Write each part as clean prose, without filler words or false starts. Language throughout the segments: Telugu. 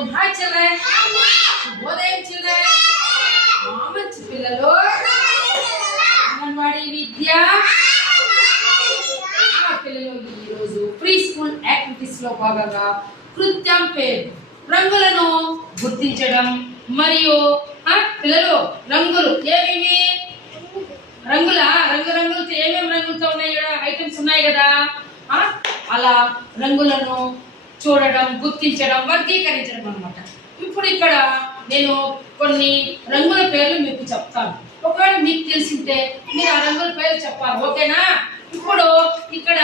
Hi children. Shubhodayam children. మంచి పిల్లలు అంగన్వాడీ విద్య పిల్లలు ఈరోజు ప్రీ స్కూల్ యాక్టివిటీస్ లో భాగంగా కృత్యం పేరు రంగులను గుర్తించడం మరియు పిల్లలు రంగులు ఏమేమి రంగులతో ఏమేమి రంగులతో ఉన్నాయి ఐటమ్స్ ఉన్నాయి కదా అలా రంగులను చూడడం గుర్తించడం వర్గీకరించడం అన్నమాట. ఇప్పుడు ఇక్కడ నేను కొన్ని రంగుల పేర్లు మీకు చెప్తాను. ఒకవేళ మీకు తెలిసింటే మీరు ఆ రంగుల పేర్లు చెప్పాలి, ఓకేనా? ఇప్పుడు ఇక్కడ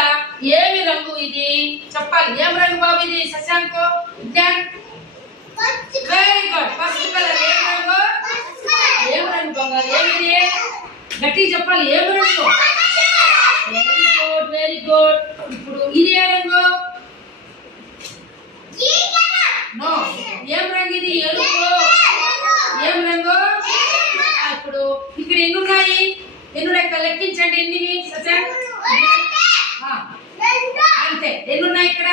ఏమి రంగు ఇది చెప్పాలి. ఏం రంగు బాబు ఇది? Shashank Vignan very good. First colour ఏం రంగు బంగారు? ఏమిది? గట్టిగా చెప్పాలి. ఏం రంగు? Very good. ఇప్పుడు ఇది ఏ రంగు? నో. ఏం రంగు ఇది? ఎరుపు. ఏం రంగు? ఇప్పుడు ఇక్కడ ఎన్ని ఉన్నాయి? లెక్కించండి. ఎన్ని సత్యం? అంతే. ఎన్ని ఉన్నాయి ఇక్కడ?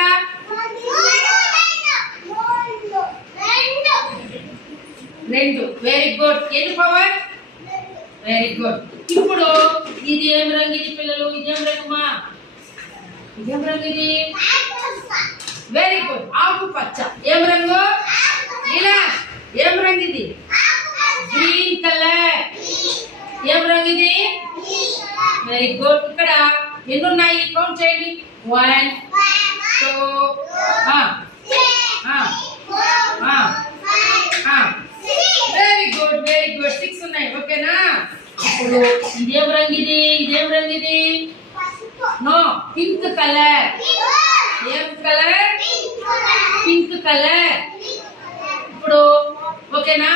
రెండు. Very good. ఎన్ని పవర్? Very good. ఇప్పుడు ఇది ఏం రంగు ఇది పిల్లలు? ఇదేం రంగుమా? ఇదేం రంగు ఇది? Very good. ఆకుపచ్చ. ఏం రంగు? ఇలా. ఏం రంగు ఇది? Green colour. ఏం రంగు ఇది? Very good. ఇక్కడ ఎన్ని ఉన్నాయి? కౌంట్ చేయండి. 1 2 వెరీ గుడ్. 6 ఉన్నాయి, ఓకేనా? ఇప్పుడు ఇదేం రంగు ఇది? ఇదేం రంగు ఇది? నో. Pink colour. ఏం కలర్? Pink colour. ఇప్పుడు ఓకేనా?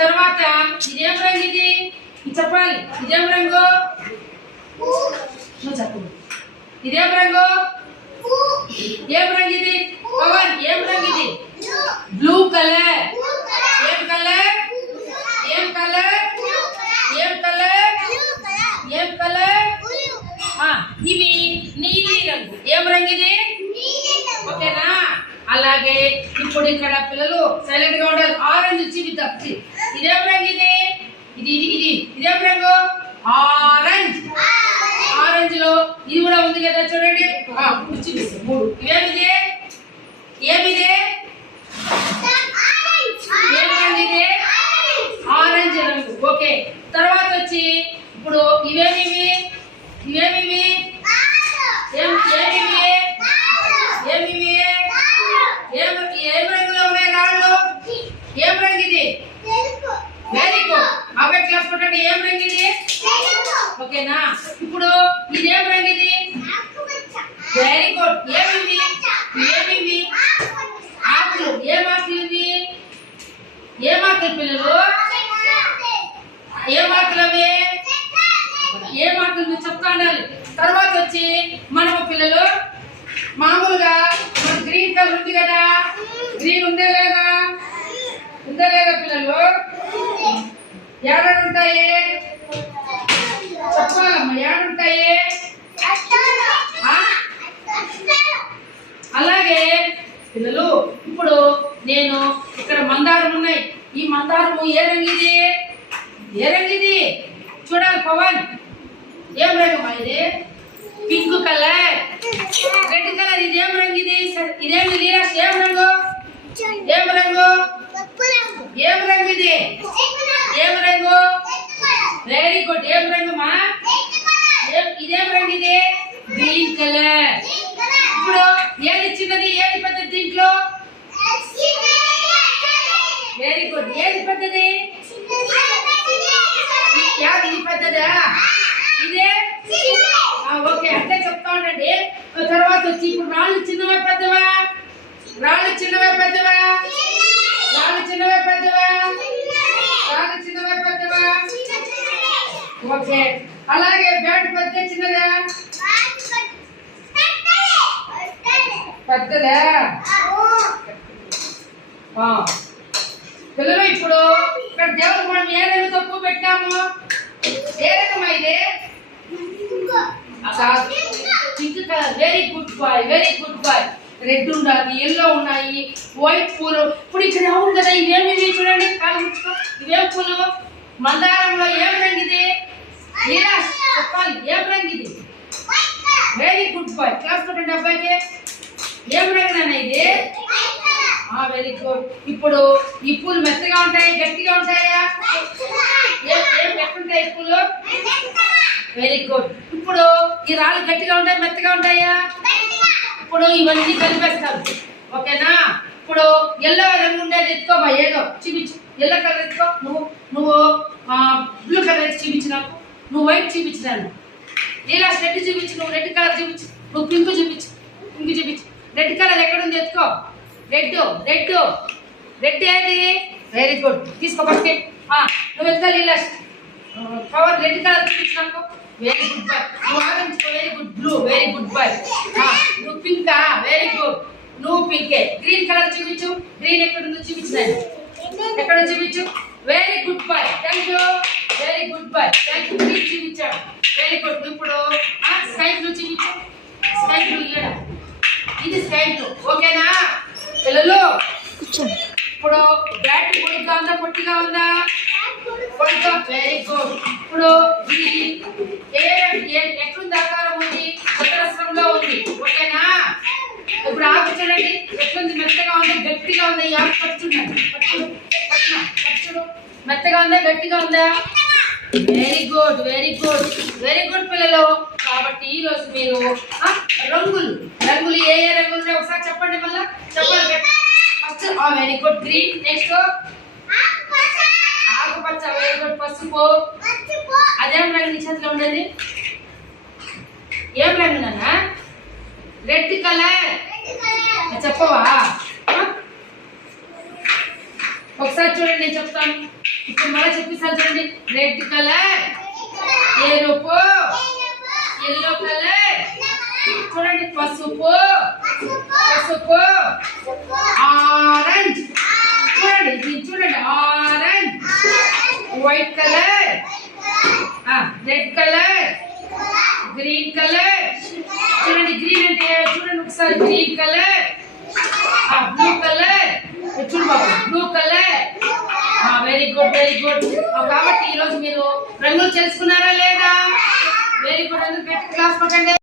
తర్వాత ఇదేం రంగు ఇది? చెప్పాలి. ఇదేం రంగు? చెప్పు. ఇదేం రంగు? ఏం రంగు ఇది? పవన్ ఏం రంగు ఇది? Blue colour. ఏం కలర్? ఏం కలర్? ఏం కలర్? ఏం కలర్? ఇవి నీలి రంగు. ఏం రంగు ఇది? ఓకేనా? అలాగే ఇప్పుడు ఇక్కడ పిల్లలు సైలెంట్ గా ఉండాలి. ఆరెంజ్ చూపిద్దాం. ఇదేం రంగు ఇది? ఇదేం రంగు? ఆరెంజ్. ఆరెంజ్ లో ఇది కూడా ఉంది కదా, చూడండి. చూపిస్తాం. 3. ఇదేమిది? ఏమిది? ఏం రంగు ఇది? ఆరెంజ్ రంగు. ఓకే. తర్వాత వచ్చి ఇప్పుడు ఇవేమివి? ఏం రంగులో ఉన్నాయి రాళ్ళు? ఏం రంగు ఇది? Very good. అవే క్లాస్ కొట్టండి. ఏం రంగు ఇది? ఓకేనా? ఇప్పుడు ఇదేం రంగు ఇది? Very good. ఏమివి? ఆకులు. ఏం ఆకులు ఇవి? ఏం ఆకులు పిల్లలు? ఏం ఆకులు అవి? ఏం ఆకులు మీరు చెప్తా ఉండాలి. తర్వాత వచ్చి మనము పిల్లలు మామూలుగా మన గ్రీన్ కలర్ ఉంది కదా, గ్రీన్ ఉందా లేదా పిల్లలు? ఏడుంటాయి చెప్పాలమ్మా. ఏడుంటాయి? అలాగే పిల్లలు ఇప్పుడు నేను ఇక్కడ మందారం ఉన్నాయి. ఈ మందారము ఏ రంగు ఇది? ఏ రంగు ఇది? చూడాలి పవన్. ఏం రంగమ్మా ఇది? Pink colour. Red colour. ఇదేం రంగు ఇది? ఇదేమి లీలాస్? ఏం రంగు? ఏం రంగు? ఏం రంగు ఇది? ఏం రంగు? Very good. ఏం రంగుమా? ఇదేం రంగు ఇది? Green colour. ఇప్పుడు ఏది చిన్నది ఏది పెద్దది దీంట్లో? Very good. ఏది పెద్దది? ఇది పెద్దదా? ఇదే? ఓకే. అంటే చెప్తా ఉండండి. తర్వాత వచ్చి ఇప్పుడు రాళ్ళు చిన్నవా పెద్దవా? రాళ్ళు చిన్నవా పెద్దవా? రాళ్ళు చిన్నవా పెద్దవా? రాళ్ళు చిన్నవా పెద్దవా? ఓకే. అలాగే బ్యాట్ పెద్ద చిన్నదా? పెద్దదా? పిల్లలు ఇప్పుడు ఇక్కడ దేవుడు మనం ఏ రంగు తక్కువ పెట్టాము? ఏ రంగమా ఇది? Pink colour. Very good boy. Red ఉండాలి, ఎల్లో ఉన్నాయి, వైట్ పూలు. ఇప్పుడు ఇక్కడ అవును కదా, ఇవేమి చూడండి, కాలు ముచ్చుకో. ఇవేం పూలు? మందారంలో ఏం రంగు ఇది? నీలాష్ చెప్పాలి, ఏం రంగు ఇది? Very good bye. క్లాస్ కొట్టండి అబ్బాయికి. ఏం రంగు అన్న ఇది? Very good. ఇప్పుడు ఈ పూలు మెత్తగా ఉంటాయి, గట్టిగా ఉంటాయా? ఎట్లుంటాయి ఈ పూలు? Very good. ఇప్పుడు ఈ రాళ్ళు గట్టిగా ఉంటాయి, మెత్తగా ఉంటాయా? ఇప్పుడు ఇవన్నీ కలిపేస్తారు, ఓకేనా? ఇప్పుడు ఎల్లో రంగు ఉండేది ఎత్తుకోబా, ఏదో చూపించు. ఎల్లో కలర్ ఎత్తుకో. నువ్వు బ్లూ కలర్ చూపించు నాకు. నువ్వు వైట్ చూపించినాను. నీలా రెడ్ చూపించు. నువ్వు రెడ్ కలర్ చూపించు. నువ్వు పింక్ చూపించు. పింక్ చూపించు. రెడ్ కలర్ ఎక్కడుంది ఎత్తుకో. రెడ్ రెడ్ రెడ్ ఏది? Very good. తీసుకో పట్టుకే. నువ్వు ఎత్తుకో నీలాష్. కవర్ రెడ్ కలర్ చూపించినాకు. Very good boy. నువ్వు orange. Very good. Blue. Very good boy. నువ్వు పింకా? Very good. నువ్వు పింకే. గ్రీన్ కలర్ చూపించు. గ్రీన్ ఎక్కడుందో చూపించినాను. ఎక్కడ చూపించు. Very good boy. Thank you. Very good boy. Thank you. Green చూపించాడు. Very good. ఇప్పుడు స్కై బ్లూ చూపించు. స్కై బ్లూ ఇయ్యడా? ఇది స్కై బ్లూ, ఓకేనా పిల్లలు? ఇప్పుడు బ్యాట్ పొడిగా ఉందా, పొట్టిగా ఉందా? పొడిగా. Very good. ఇప్పుడు ఇది ఎట్లుంది? ఆకారం ఉంది, చతురస్రంలో ఉంది, ఓకేనా? ఇప్పుడు ఆకు చూడండి, ఎట్లుంది? మెత్తగా ఉంది, గట్టిగా ఉంది. ఈ ఆకు పచ్చుండండి. పచ్చుడు మెత్తగా ఉందా, గట్టిగా ఉందా? Very good, very good, very good పిల్లలు. కాబట్టి ఈ రోజు మీరు రంగులు ఏ ఏ రంగులు ఉన్నాయో ఒకసారి చెప్పండి. మళ్ళా చెప్పండి. First very good. Green. Next ఆకుపచ్చ. Very good. పసుపు. అదేం రంగు నీ చేతిలో ఉండేది? ఏం రంగు నాన్న? Red colour. చెప్పవా? ఒకసారి చూడండి, నేను చెప్తాను. ఇప్పుడు మళ్ళీ చెప్పిస్తాను చూడండి. రెడ్ కలర్, ఎరుపు, ఎల్లో కలర్, చూడండి పసుపు, పసుపు, ఆరెంజ్, చూడండి ఇది చూడండి, orange, white colour, red colour, green colour, చూడండి గ్రీన్ అంటే చూడండి ఒకసారి, గ్రీన్ కలర్, బ్లూ కలర్, చూడు బాబు blue colour. Very good, very good. కాబట్టి ఈ రోజు మీరు రంగులు తెలుసుకున్నారా లేదా? Very good. అందరూ క్లాస్ కొట్టండి.